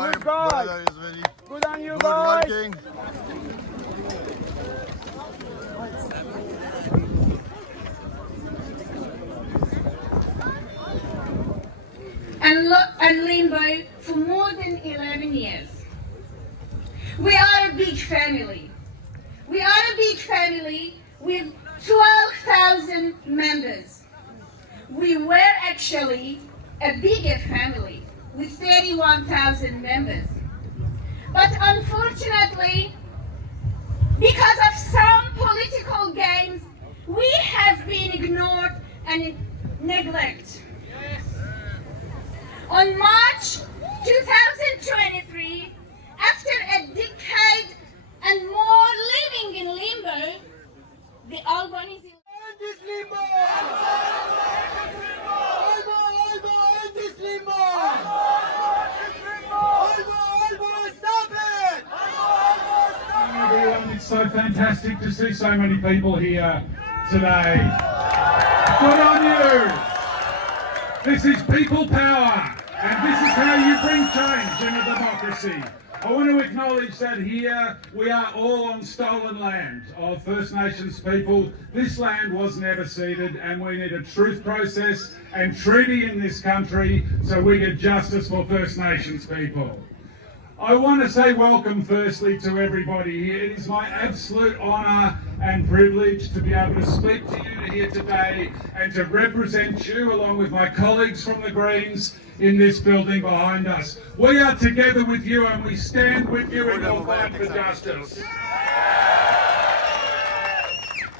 my Good, guys. brother is very Good on you good guys. working. And limbo for more than 11 years. We are a big family. We are a big family with 12,000 members. We were actually a bigger family with 31,000 members. But unfortunately, because of some political games, we have been ignored and neglected. On March 2023, after a decade and more living in limbo, the Albanese End this limbo! End this limbo! Stop it! Everyone, it's so fantastic to see so many people here today. Good on you! This is people power, and this is how you bring change in a democracy. I want to acknowledge that here we are all on stolen land of First Nations people. This land was never ceded, and we need a truth process and treaty in this country so we get justice for First Nations people. I want to say welcome firstly to everybody here. It is my absolute honour and privilege to be able to speak to you here today and to represent you along with my colleagues from the Greens in this building behind us. We are together with you and we stand with you in your fight for justice.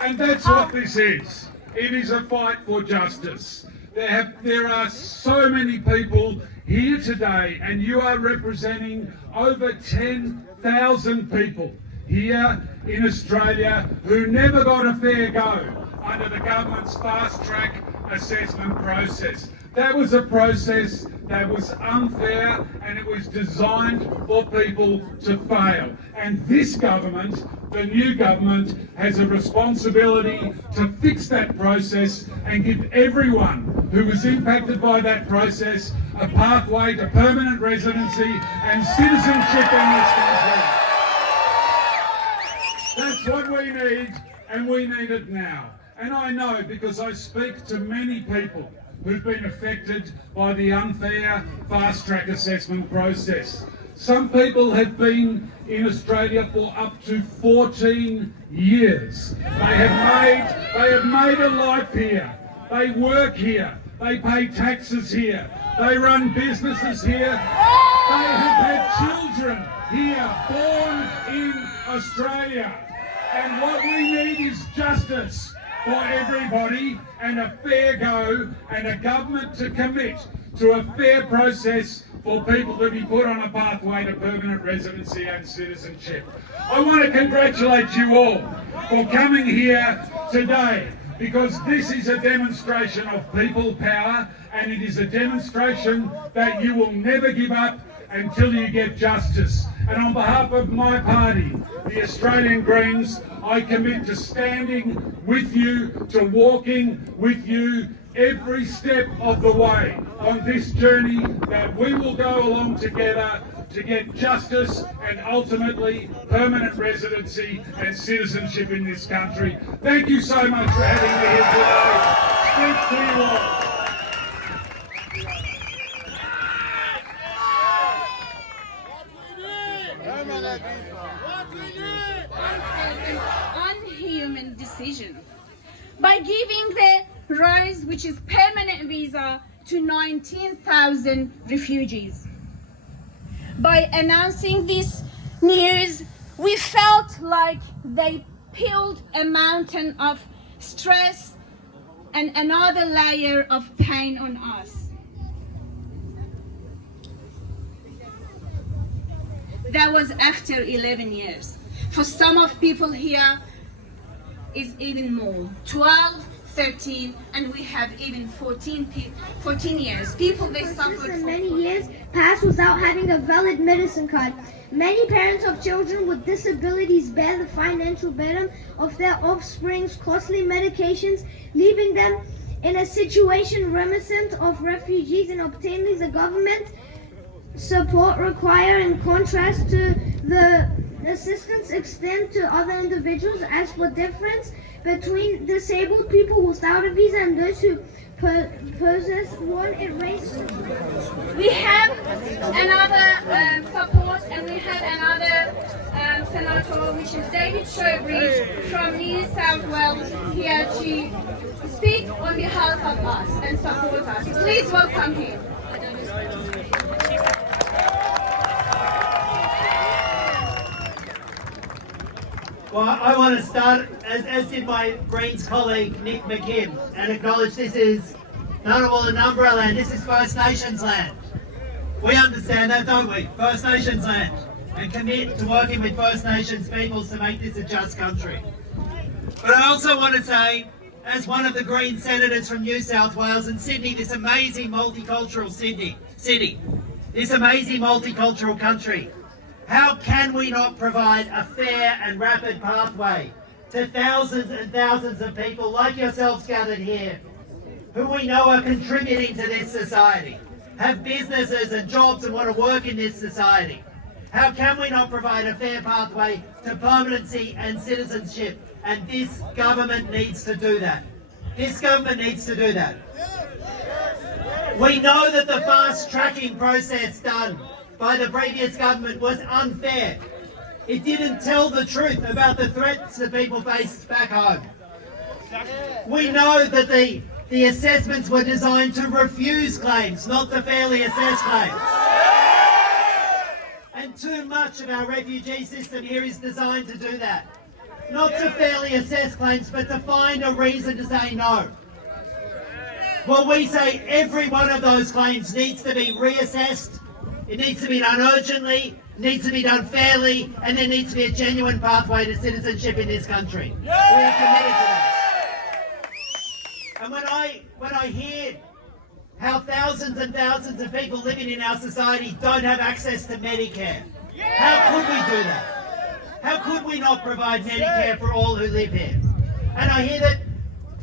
And that's what this is. It is a fight for justice. There are so many people here today, and you are representing over 10,000 people here in Australia who never got a fair go under the government's fast-track assessment process. That was a process that was unfair, and it was designed for people to fail. And this government, the new government, has a responsibility to fix that process and give everyone who was impacted by that process a pathway to permanent residency and citizenship in this country. That's what we need, and we need it now. And I know, because I speak to many people who've been affected by the unfair fast-track assessment process. Some people have been in Australia for up to 14 years. They have made a life here. They work here. They pay taxes here. They run businesses here. They have had children here, born in Australia. And what we need is justice for everybody and a fair go, and a government to commit to a fair process for people to be put on a pathway to permanent residency and citizenship. I want to congratulate you all for coming here today, because this is a demonstration of people power, and it is a demonstration that you will never give up until you get justice. And on behalf of my party, the Australian Greens, I commit to standing with you, to walking with you every step of the way on this journey that we will go along together to get justice and ultimately permanent residency and citizenship in this country. Thank you so much for having me here today. Thanks to you all. Unhuman decision by giving the Rose, which is permanent visa, to 19,000 refugees. By announcing this news, we felt like they peeled a mountain of stress and another layer of pain on us. That was after 11 years. For some of people here, is even more, 12, 13, and we have even 14 years. People, they suffered for many years passed without having a valid medicine card. Many parents of children with disabilities bear the financial burden of their offspring's costly medications, leaving them in a situation reminiscent of refugees. In obtaining the government support required in contrast to the assistance extended to other individuals? As for difference between disabled people without a visa and those who possess one, it raises. We have another support, and we have another senator, which is David Showbridge from New South Wales, here to speak on behalf of us and support us. Please welcome him. Well, I want to start, as did my Greens colleague Nick McKim, and acknowledge this is Ngunnawal and Numbra land. This is First Nations land. We understand that, don't we? First Nations land. And commit to working with First Nations peoples to make this a just country. But I also want to say, as one of the Green senators from New South Wales and Sydney, this amazing multicultural city, this amazing multicultural country, how can we not provide a fair and rapid pathway to thousands and thousands of people like yourselves gathered here, who we know are contributing to this society, have businesses and jobs and want to work in this society? How can we not provide a fair pathway to permanency and citizenship? And this government needs to do that. This government needs to do that. We know that the fast tracking process done by the previous government was unfair. It didn't tell the truth about the threats that people face back home. We know that the assessments were designed to refuse claims, not to fairly assess claims. And too much of our refugee system here is designed to do that. Not to fairly assess claims, but to find a reason to say no. Well, we say every one of those claims needs to be reassessed. It needs to be done urgently, it needs to be done fairly, and there needs to be a genuine pathway to citizenship in this country. We are committed to that. And when I hear how thousands and thousands of people living in our society don't have access to Medicare, how could we do that? How could we not provide Medicare for all who live here? And I hear that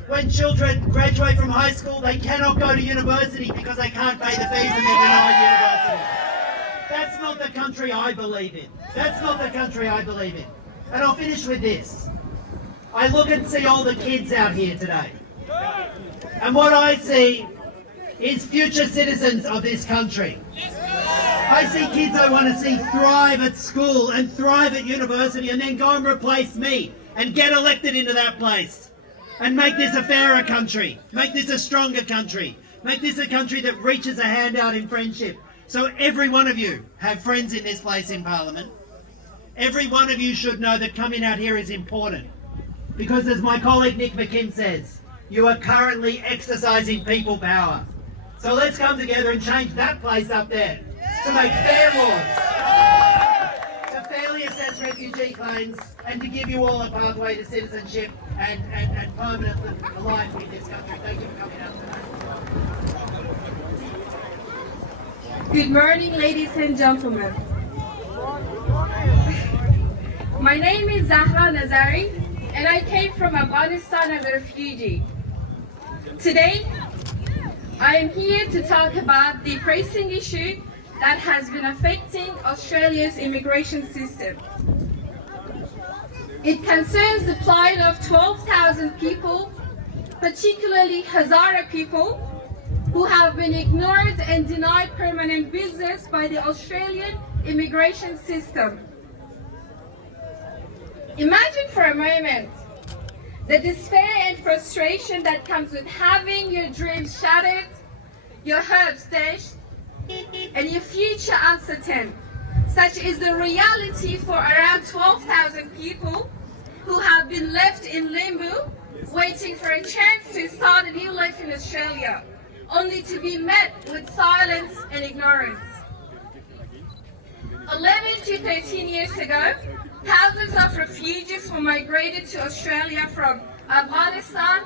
when children graduate from high school, they cannot go to university because they can't pay the fees and they're denied university. That's not the country I believe in. That's not the country I believe in. And I'll finish with this. I look and see all the kids out here today. And what I see is future citizens of this country. I see kids I want to see thrive at school and thrive at university and then go and replace me and get elected into that place and make this a fairer country, make this a stronger country, make this a country that reaches a hand out in friendship. So every one of you have friends in this place in Parliament. Every one of you should know that coming out here is important because, as my colleague Nick McKim says, you are currently exercising people power. So let's come together and change that place up there to make fair laws, to fairly assess refugee claims, and to give you all a pathway to citizenship and permanent life in this country. Thank you for coming out today. Good morning, ladies and gentlemen. My name is Zahra Nazari, and I came from Afghanistan as a refugee. Today, I am here to talk about the pressing issue that has been affecting Australia's immigration system. It concerns the plight of 12,000 people, particularly Hazara people, who have been ignored and denied permanent visas by the Australian immigration system. Imagine for a moment the despair and frustration that comes with having your dreams shattered, your hopes dashed, and your future uncertain. Such is the reality for around 12,000 people who have been left in limbo, waiting for a chance to start a new life in Australia, only to be met with silence and ignorance. 11 to 13 years ago, thousands of refugees were migrated to Australia from Afghanistan,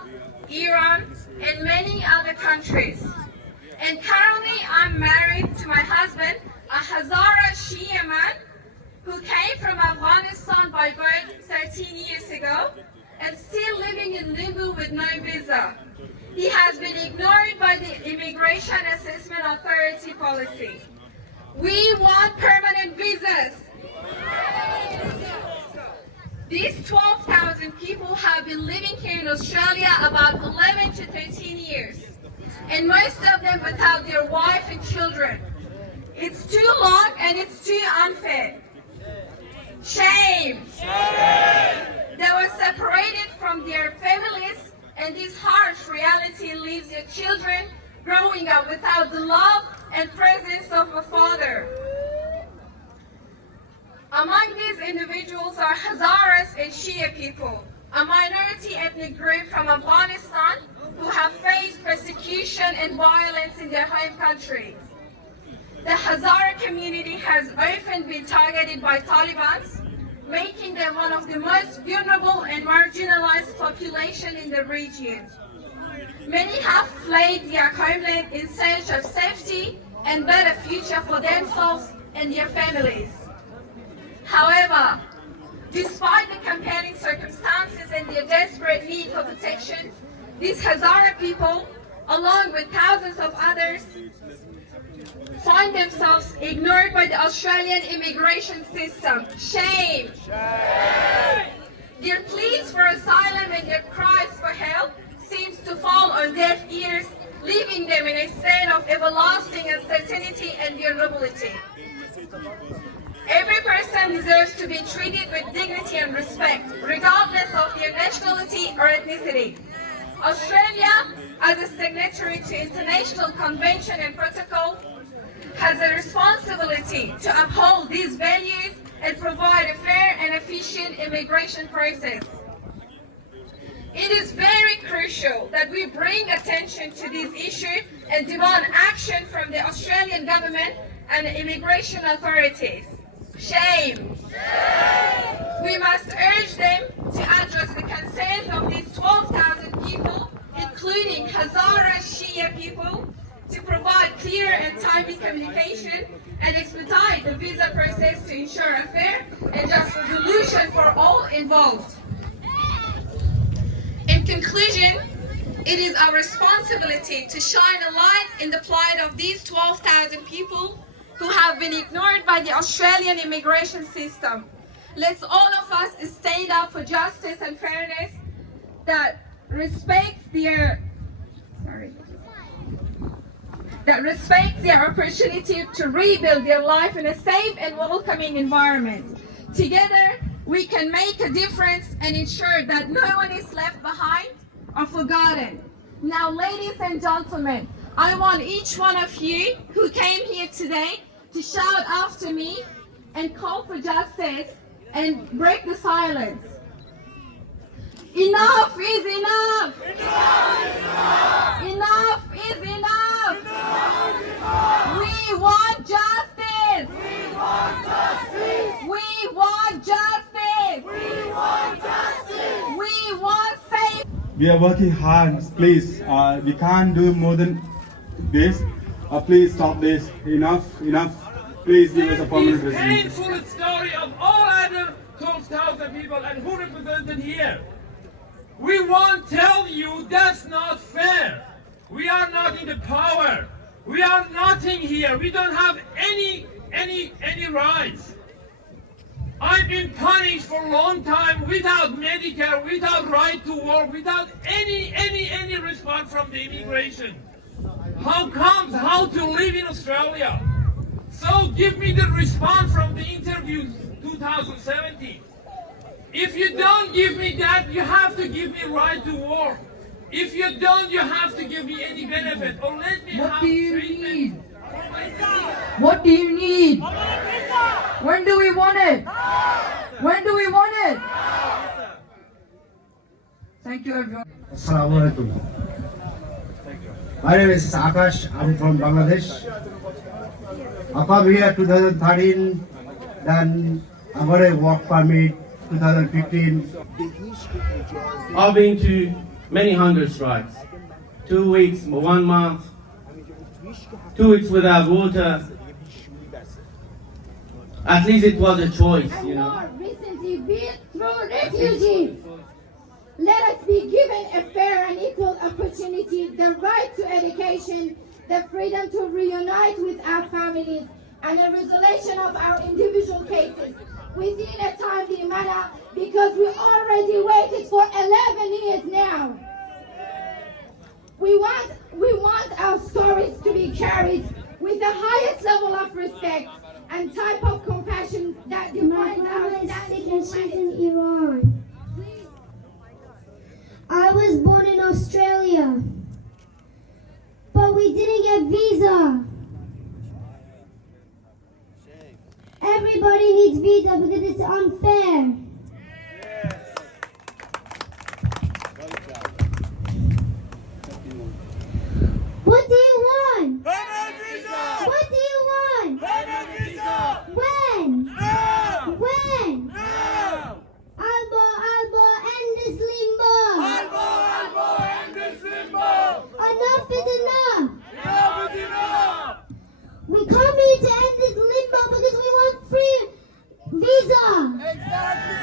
Iran, and many other countries. And currently I'm married to my husband, a Hazara Shia man who came from Afghanistan by birth 13 years ago and still living in limbo with no visa. He has been ignored by the Immigration Assessment Authority policy. We want permanent visas. These 12,000 people have been living here in Australia about 11 to 13 years, and most of them without their wife and children. It's too long and it's too unfair. Shame! They were separated from their families, and this harsh reality leaves their children growing up without the love and presence of a father. Among these individuals are Hazaras and Shia people, a minority ethnic group from Afghanistan who have faced persecution and violence in their home country. The Hazara community has often been targeted by Taliban, making them one of the most vulnerable and marginalized population in the region. Many have fled their homeland in search of safety and better future for themselves and their families. However, despite the compelling circumstances and their desperate need for protection, these Hazara people, along with thousands of others, find themselves ignored by the Australian immigration system. Shame! Their pleas for asylum and their cries for help seems to fall on deaf ears, leaving them in a state of everlasting uncertainty and vulnerability. Every person deserves to be treated with dignity and respect, regardless of their nationality or ethnicity. Australia, as a signatory to international convention and protocol, has a responsibility to uphold these values and provide a fair and efficient immigration process. It is very crucial that we bring attention to this issue and demand action from the Australian government and immigration authorities. Shame! We must urge them to address the concerns of these 12,000 people, including Hazara Shia people, to provide clear and timely communication and expedite the visa process to ensure a fair and just resolution for all involved. In conclusion, it is our responsibility to shine a light in the plight of these 12,000 people who have been ignored by the Australian immigration system. Let's all of us stand up for justice and fairness that respects their opportunity to rebuild their life in a safe and welcoming environment. Together, we can make a difference and ensure that no one is left behind or forgotten. Now, ladies and gentlemen, I want each one of you who came here today to shout after me and call for justice and break the silence. Enough is enough! Enough is enough! We want justice! We want justice! We want justice! We want justice! We want safe. We are working hard, please. We can't do more than this. Please stop this. Enough. Please give us a permanent residence. This painful story of all other 12,000 people and who represented here. We won't tell you that's not fair. We are not in the power. We are nothing here. We don't have any rights. I've been punished for a long time without Medicare, without right to work, without any response from the immigration. How comes how to live in Australia? So give me the response from the interviews 2017. If you don't give me that, you have to give me right to work. If you don't, you have to give me any benefit or let me have treatment. What do you need? When do we want it? When do we want it? Thank you, everyone. Assalamu alaikum. My name is Akash. I'm from Bangladesh. I come here 2013, then I got a work permit 2015. I've been to many hunger strikes. 2 weeks, 1 month, 2 weeks without water. At least it was a choice, you know. Recently been through refugees. Let us be given a fair and equal opportunity, the right to education, the freedom to reunite with our families, and a resolution of our individual cases within a timely manner, because we already waited for 11 years now. We want our stories to be carried with the highest level of respect and type of compassion that defines our standing in Iran. I was born in Australia, but we didn't get visa. Everybody needs visa because it's unfair. What do you want? What do you want? When? When? Albo, end this limbo. End this limbo. Enough is enough. Enough is enough. We come here to end this limbo because we want free visa. Exactly.